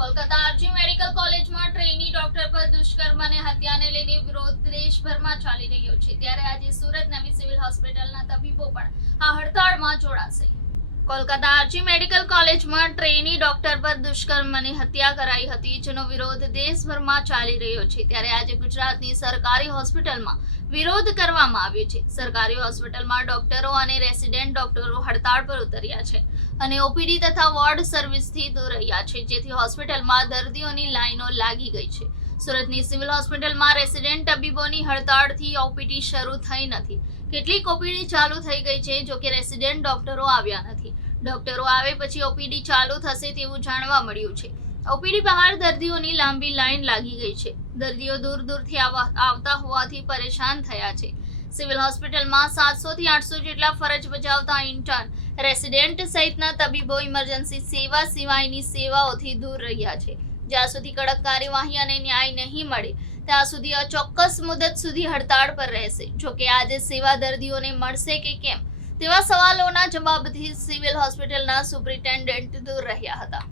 Kolkata R G medical કોલેજમાં trainee doctor પર દુષ્કર્મ અને હત્યાને લઈને વિરોધ દેશભરમાં ચાલી રહ્યો છે, ત્યારે આજે સુરત નવી સિવિલ હોસ્પિટલના તબીબો પણ આ હડતાળમાં જોડાશે। કોલકાતા આરજી મેડિકલ કોલેજમાં ટ્રેની ડોક્ટર પર દુષ્કર્મ અને હત્યા કરાઈ હતી, જેનો વિરોધ દેશભરમાં ચાલી રહ્યો છે, ત્યારે આજે ગુજરાતની સરકારી હોસ્પિટલમાં વિરોધ કરવામાં આવ્યો છે। સરકારી હોસ્પિટલમાં ડોક્ટરો અને રેસિડેન્ટ ડોક્ટરો હડતાળ પર ઉતર્યા છે અને ઓપીડી તથા વોર્ડ સર્વિસથી દૂર રહ્યા છે, જેથી હોસ્પિટલમાં દર્દીઓની લાઈનો લાગી ગઈ છે। સુરતની સિવિલ હોસ્પિટલમાં રેસિડેન્ટ તબીબોની હડતાળથી ઓપીડી શરૂ થઈ નથી, કેટલીક ઓપીડી ચાલુ થઈ ગઈ છે, જો કે રેસિડેન્ટ ડોક્ટરો આવ્યા નથી। ડોક્ટરો આવે પછી ઓપીડી ચાલુ થશે તેવું જાણવા મળ્યું છે। ઓપીડી બહાર દર્દીઓની લાંબી લાઈન લાગી ગઈ છે, દર્દીઓ દૂર દૂરથી આવતા હોવાથી પરેશાન થયા છે। સિવિલ હોસ્પિટલમાં 700 થી 800 જેટલા ફરજ બજાવતા ઇન્ટર્ન, રેસિડેન્ટ સહિતના તબીબો ઇમરજન્સી સેવા સિવાયની સેવાઓથી દૂર રહ્યા છે। જ્યાં સુધી કડક કાર્યવાહી અને ન્યાય નહીં મળે ત્યાં સુધી અચોક્કસ મુદત સુધી હડતાળ પર રહેશે। જોકે આજે સેવા દર્દીઓને મળશે કે કેમ તેવા સવાલોના જવાબથી સિવિલ હોસ્પિટલના સુપ્રિન્ટેન્ડન્ટ દૂર રહ્યા હતા।